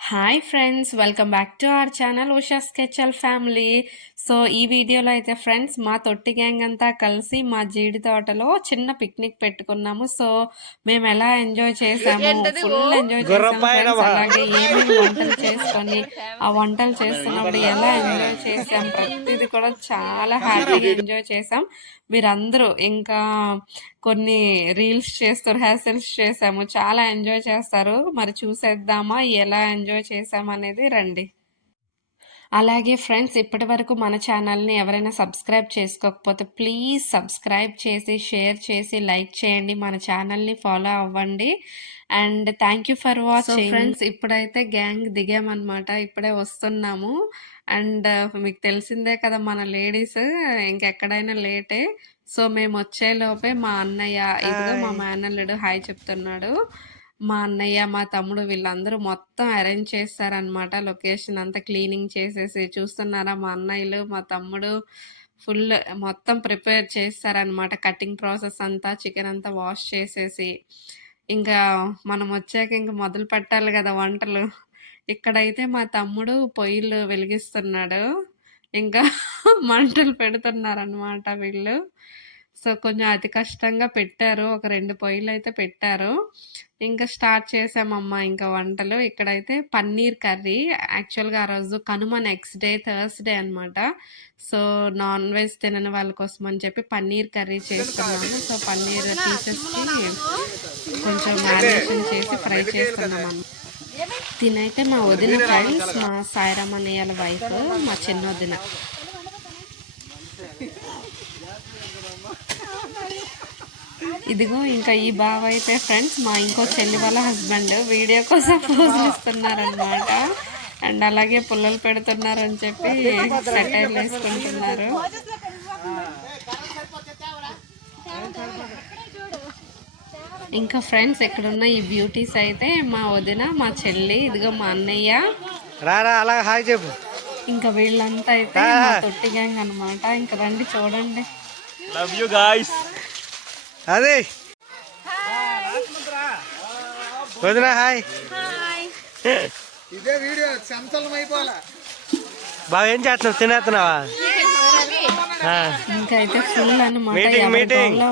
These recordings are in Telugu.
Hi friends welcome back to our channel Usha స్కెచల్ family so ఈ వీడియోలో అయితే ఫ్రెండ్స్ మా తొట్టి గ్యాంగ్ అంతా కలిసి మా జీడి తోటలో చిన్న పిక్నిక్ పెట్టుకున్నాము. సో మేము ఎలా ఎంజాయ్ చేసాము ఫుల్ ఎంజాయ్ చేసాము. అలాగే ఏమేమి వంటలు చేసుకొని ఆ వంటలు చేస్తున్నప్పుడు ఎలా ఎంజాయ్ చేసాం ప్రతిదీ కూడా చాలా హ్యాపీగా ఎంజాయ్ చేసాం. మీరందరూ ఇంకా కొన్ని రీల్స్ చేస్తారు హ్యాసల్స్ చేసాము. చాలా ఎంజాయ్ చేస్తారు. మరి చూసేద్దామా? ఎలా ఎంజాయ్ చేసాం అనేది రండి. అలాగే ఫ్రెండ్స్ ఇప్పటి వరకు మన ఛానల్ని ఎవరైనా సబ్స్క్రైబ్ చేసుకోకపోతే ప్లీజ్ సబ్స్క్రైబ్ చేసి షేర్ చేసి లైక్ చేయండి. మన ఛానల్ని ఫాలో అవ్వండి. And thank you for watching. Friends ఇప్పుడైతే గ్యాంగ్ దిగామన్నమాట. ఇప్పుడే వస్తున్నాము. అండ్ మీకు తెలిసిందే కదా మన లేడీస్ ఇంకెక్కడైనా లేటే. సో మేము వచ్చేలోపే మా అన్నయ్య ఇదిగో మా మేనల్లుడు హాయ్ చెప్తున్నాడు. మా అన్నయ్య మా తమ్ముడు వీళ్ళందరూ మొత్తం అరేంజ్ చేస్తారనమాట లొకేషన్ అంతా క్లీనింగ్ చేసేసి. చూస్తున్నారా మా అన్నయ్యలు మా తమ్ముడు ఫుల్ మొత్తం ప్రిపేర్ చేస్తారనమాట కటింగ్ ప్రాసెస్ అంతా చికెన్ అంతా వాష్ చేసేసి. ఇంకా మనం వచ్చాక ఇంకా మొదలు పెట్టాలి కదా వంటలు. ఇక్కడైతే మా తమ్ముడు పొయ్యిలు వెలిగిస్తున్నాడు. ఇంకా మంటలు పెడుతున్నారనమాట వీళ్ళు. కొంచెం అతి కష్టంగా పెట్టారు. ఒక రెండు పొయ్యిలు అయితే పెట్టారు. ఇంకా స్టార్ట్ చేసామమ్మా ఇంకా వంటలు. ఇక్కడైతే పన్నీర్ కర్రీ. యాక్చువల్గా ఆ రోజు కనుమ నెక్స్ట్ డే థర్స్డే అనమాట సో నాన్ వెజ్ తినని వాళ్ళ కోసం అని చెప్పి పన్నీర్ కర్రీ చేస్తున్నాము. సో పన్నీర్ పీసెస్కి కొంచెం మ్యారినేషన్ చేసి ఫ్రై చేస్తున్నాం తినైతే మా వదిన ఫ్రెండ్స్ మా సాయిరామ్ అన్నయ్యల వైఫ్ మా చిన్న వదిన. ఇదిగో ఇంకా ఈ బావ అయితే ఫ్రెండ్స్ మా ఇంకో చెల్లి వాళ్ళ హస్బెండ్ వీడియో కోసం పోజులు ఇస్తున్నారనమాట అండ్ అలాగే పుల్లలు పెడుతున్నారని చెప్పి సెటైర్లు వేసుకుంటున్నారు. ఇంకా ఫ్రెండ్స్ ఎక్కడున్న ఈ బ్యూటీస్ అయితే మా వదిన మా చెల్లి ఇదిగో మా అన్నయ్య. రారా అలా హాయ్ చెప్పు. ఇంకా వీళ్ళంతా అయితే తొట్టి గ్యాంగ్ అనమాట ఇంకా రండి చూడండి. లవ్ యూ గాయ్స్ అదే. వదినా హాయ్. ఇదే వీడియో సంచలనం అయిపోవాలా? బాగా ఏం చేస్తున్నావు? తినేస్తున్నావా? ఇంకా అయితే ఫుల్ అనమాట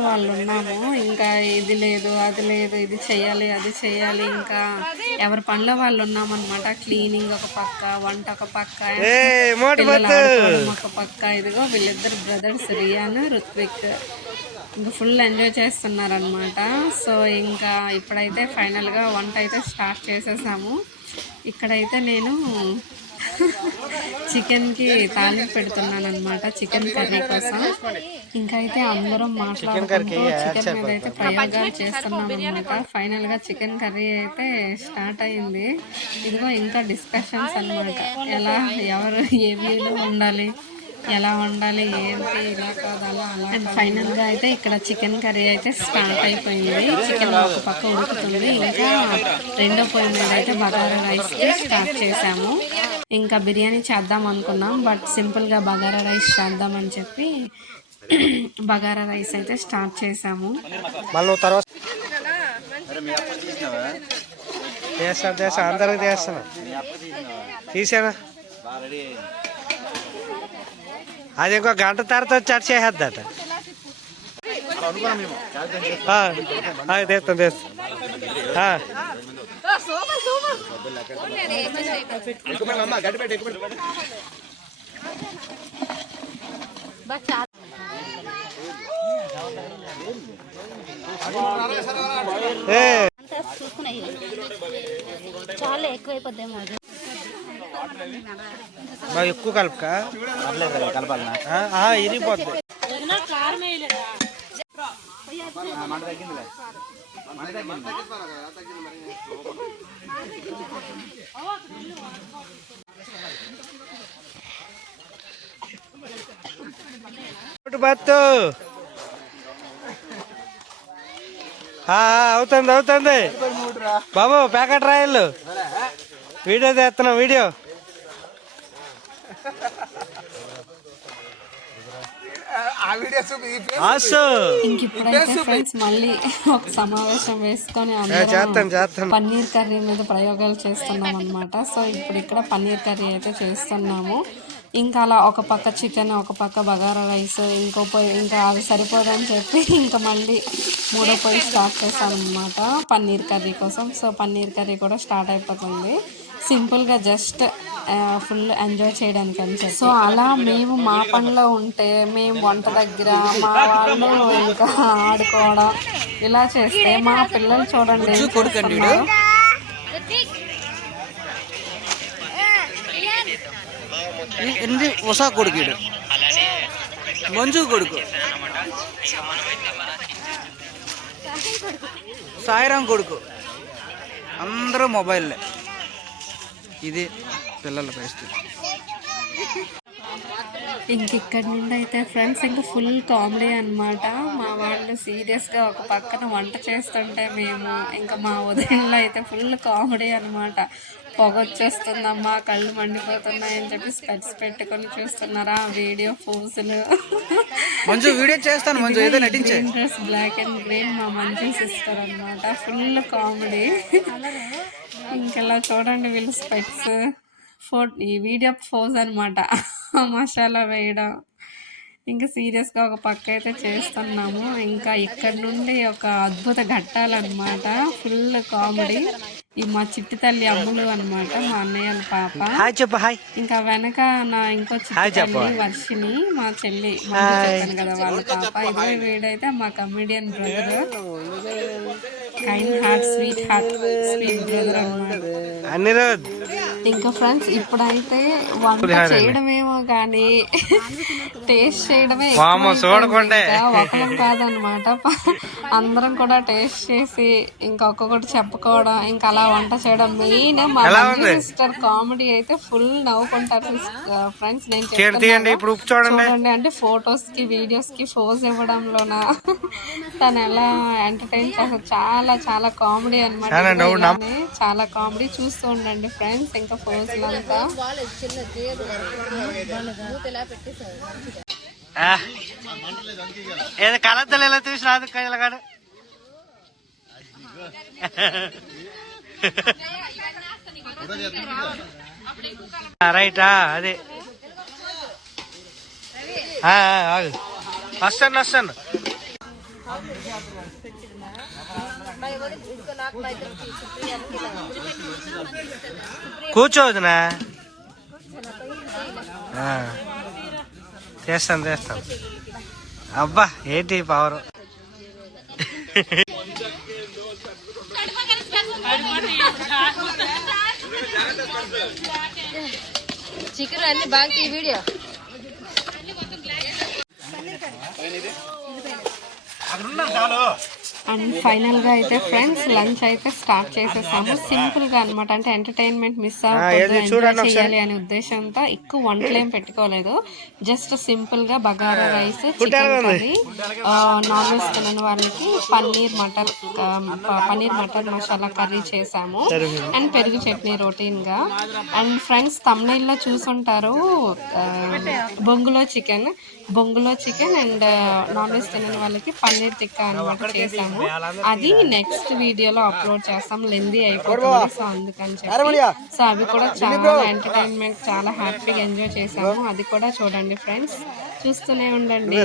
వాళ్ళు ఉన్నాము. ఇంకా ఇది లేదు అది లేదు ఇది చెయ్యాలి అది చెయ్యాలి ఇంకా ఎవరి పనిలో వాళ్ళు ఉన్నామన్నమాట. క్లీనింగ్ ఒక పక్క వంట ఒక పక్క ఒక పక్క. ఇదిగో వీళ్ళిద్దరు బ్రదర్స్ రియాన్ రుత్విక్ ఇంకా ఫుల్ ఎంజాయ్ చేస్తున్నారనమాట సో ఇంకా ఇప్పుడైతే ఫైనల్గా వంట అయితే స్టార్ట్ చేసేసాము. ఇక్కడైతే నేను చికెన్కి తాలింపు పెడుతున్నాను అనమాట చికెన్ కర్రీ కోసం. ఇంకా అయితే అందరం మాట్లాడుకుంటూ చికెన్ మీద అయితే ప్రయోగాలు చేస్తున్నాం అనమాట ఫైనల్గా చికెన్ కర్రీ అయితే స్టార్ట్ అయింది. ఇదిగో ఇంకా డిస్కషన్స్ అన్నమాట. ఎలా ఎవరు ఏ ఉండాలి? ఎలా వండాలి ఏంటి ఇలా కాదు అలా అలా అండ్ ఫైనల్గా అయితే ఇక్కడ చికెన్ కర్రీ అయితే స్టార్ట్ అయిపోయింది. చికెన్ ఒక పక్క ఉడుకుతుంది. ఇంకా రెండో పొయ్యి మీద అయితే బగారా రైస్ స్టార్ట్ చేసాము ఇంకా బిర్యానీ చేద్దాం అనుకున్నాం బట్ సింపుల్గా బగారా రైస్ చేద్దామని చెప్పి బగారా రైస్ అయితే స్టార్ట్ చేసాము మళ్ళీ తర్వాత చేస్తాను చేస్తాను అందరికి చేస్తాను. తీసానా? అది ఇంకో గంట తర్వాత వచ్చి అటు చేసేద్దట. ఆ, ఆ, తీస్తాను తీస్తాను ఆ, ఎక్కువ గడ్డి పెట్టి ఎక్కువ ఏ చూసుకున్నాయి. చాలా ఎక్కువైపోద్దేమో అది. బాగా ఎక్కువ కలుపుక? కలపాలనా ఇరిగిపోద్ది. బత్తు. అవుతుంది అవుతుంది. బాబు ప్యాకెట్ రాయలు వీడియో చేస్తున్నాం వీడియో. ఫ్రెండ్స్ మళ్ళీ ఒక సమావేశం వేసుకొని అందరం పన్నీర్ కర్రీ మీద ప్రయోగాలు చేస్తున్నాం అనమాట సో ఇప్పుడు ఇక్కడ పన్నీర్ కర్రీ అయితే చేస్తున్నాము. ఇంకా అలా ఒక పక్క చికెన్ ఒక పక్క బగారా రైస్ ఇంకో పొయ్యి ఇంకా అవి సరిపోదని చెప్పి ఇంకా మళ్ళీ మూడో పొయ్యి స్టార్ట్ చేశాను అనమాట పన్నీర్ కర్రీ కోసం. సో పన్నీర్ కర్రీ కూడా స్టార్ట్ అయిపోతుంది. సింపుల్గా జస్ట్ ఫుల్ ఎంజాయ్ చేయడానికి అని చెప్పి. సో అలా మేము మా పనిలో ఉంటే మేము వంట దగ్గర మా వాళ్ళు ఇంకా ఆడుకోవడం ఇలా చేస్తే మా పిల్లలు చూడండి. ఎన్ని ಹೊಸ కొడుకుడు మంజు కొడుకు. సాయిరాం కొడుకు. అందరూ మొబైల్లే. ఇది పిల్లల పరిస్థితి. ఇంక ఇక్కడ నుండి అయితే ఫ్రెండ్స్ ఇంకా ఫుల్ కామెడీ అన్నమాట. మా వాళ్ళు సీరియస్గా ఒక పక్కన వంట చేస్తుంటే మేము ఇంకా మా ఉదయంలో అయితే ఫుల్ కామెడీ అన్నమాట. పొగ వచ్చేస్తుందమ్మా కళ్ళు మండిపోతున్నాయి అని చెప్పి స్పెట్స్ పెట్టుకొని చూస్తున్నారా వీడియో ఫోజులు. మంజు వీడియో చేస్తాను మంజు ఏదో నటించే. డ్రెస్ బ్లాక్ అండ్ గ్రీన్ మా మంచి సిస్టర్ అనమాట ఫుల్ కామెడీ ఇంకెలా చూడండి వీళ్ళు స్పెట్స్. ఫో ఈ వీడియో ఫోజ్ అనమాట మసాలా వేయడం. ఇంకా సీరియస్గా ఒక పక్క అయితే చేస్తున్నాము. ఇంకా ఇక్కడ నుండి ఒక అద్భుత ఘట్టాలన్నమాట. ఫుల్ కామెడీ ఈ మా చిట్టి తల్లి అమ్ములు అనమాట మా అన్నయ్య వాళ్ళ పాప. హాయ్ చెప్పు హాయ్. ఇంకా వెనక నా ఇంకో చిట్టి. తల్లి వర్షిని మా చెల్లి. ముందు చెప్పాను కదా వాళ్ళ పాప. ఇదో వీడైతే మా comedian brother. Kind heart sweet heart sweet brother Anirudh. ఇంకా ఫ్రెండ్స్ ఇప్పుడైతే వంట చేయడమేమో కానీ టేస్ట్ చేయడమే చూడకుండే. ఒకరం కాదనమాట. అందరం కూడా టేస్ట్ చేసి ఇంకా ఒక్కొక్కటి చెప్పుకోవడం ఇంకా అలా వంట చేయడం మెయిన్ మా? సిస్టర్ కామెడీ అయితే ఫుల్ నవ్వుకుంటారు ఫ్రెండ్స్. నేను చూడండి. అంటే ఫొటోస్కి వీడియోస్కి ఫోజ్ ఇవ్వడంలోన? తను ఎలా ఎంటర్టైన్ చేస్తారు చాలా చాలా కామెడీ అనమాట చాలా కామెడీ చూస్తూ ఉండండి ఫ్రెండ్స్ ఇంకా ఫోజ్ అంతా ఆ. ఏదో కలద్దలు ఎలా చూసి రాదు కైలగాడు రైటా అదే ఆగు. వస్తాను వస్తాను కూర్చోవద్దునా ఆ. చేస్తాను చేస్తాను అబ్బా ఏంటి పవర్? చికెన్ అన్ని బాగా ఈ వీడియో. అండ్ ఫైనల్గా అయితే ఫ్రెండ్స్ లంచ్ అయితే స్టార్ట్ చేసేసాము. సింపుల్గా అన్నమాట. అంటే ఎంటర్టైన్మెంట్ మిస్ అవ్వకూడదు చేయాలి అనే ఉద్దేశంతో ఎక్కువ వంటలు ఏం పెట్టుకోలేదు. జస్ట్ సింపుల్గా bagara rice chicken curry non veg తినని వాళ్ళకి పన్నీర్ మటర్ పన్నీర్ మటర్ మసాలా కర్రీ చేసాము. అండ్ పెరుగు చట్నీ రొటీన్గా. అండ్ ఫ్రెండ్స్ తమిళలో చూసుంటారు బొంగులో చికెన్. బొంగులో చికెన్ అండ్ నాన్ వెజ్ తినని వాళ్ళకి పన్నీర్ టిక్కా అనమాట చేసాము. అది నెక్స్ట్ వీడియోలో అప్లోడ్ చేస్తాం. లెందీ అయిపోతుంది. సో అందుకని చెప్పి సో అవి కూడా చాలా ఎంటర్టైన్మెంట్ చాలా హ్యాపీగా ఎంజాయ్ చేసాము అది కూడా చూడండి ఫ్రెండ్స్ చూస్తూనే ఉండండి.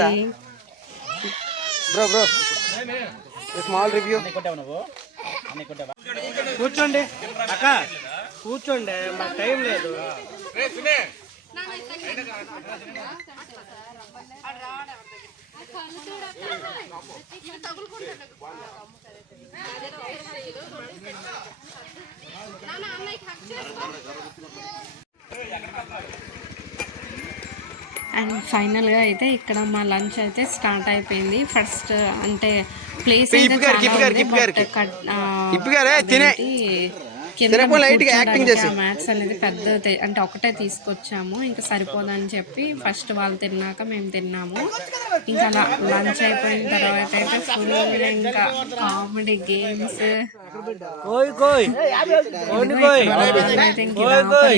బ్రో. బ్రో స్మాల్ రివ్యూ కూర్చోండి. అక్క కూర్చోండి. మాకు టైం లేదు. అండ్ ఫైనల్గా అయితే ఇక్కడ మా లంచ్ అయితే స్టార్ట్ అయిపోయింది. ఫస్ట్ అంటే ప్లేస్ అయితే సరిపో లైట్గా యాక్టింగ్ ఆ మ్యాట్స్ అనేది పెద్ద అంటే ఒకటే తీసుకొచ్చాము. ఇంకా సరిపోదని చెప్పి ఫస్ట్ వాళ్ళు తిన్నాక మేము తిన్నాము. ఇంకా అలా లంచ్ అయిపోయిన తర్వాత అయితే ఫుల్ ఇంకా కామెడీ గేమ్స్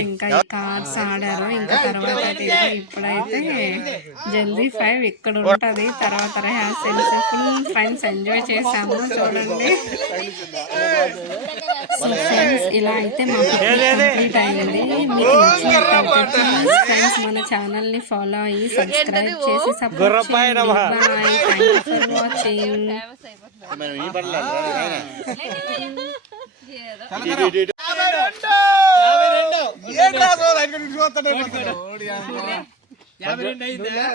ఇంకా కార్డ్స్ ఆడారు. ఇంకా తర్వాత అయితే ఇప్పుడైతే జల్దీ ఫైవ్ ఇక్కడ ఉంటది. తర్వాత రిహార్సల్స్ ఫుల్ ఫ్రెండ్స్ ఎంజాయ్ చేసాము చూడండి. సో ఫ్రెండ్స్ ఇలా అయితే మాకు కంప్లీట్ అయింది. మీకు నచ్చినట్లయితే ఫ్రెండ్స్ మన ఛానల్ని ఫాలో అయ్యి సబ్స్క్రైబ్ చేసి సపోర్ట్ చేయండి. Bye thank you for watching యాభై రెండు. అయిందా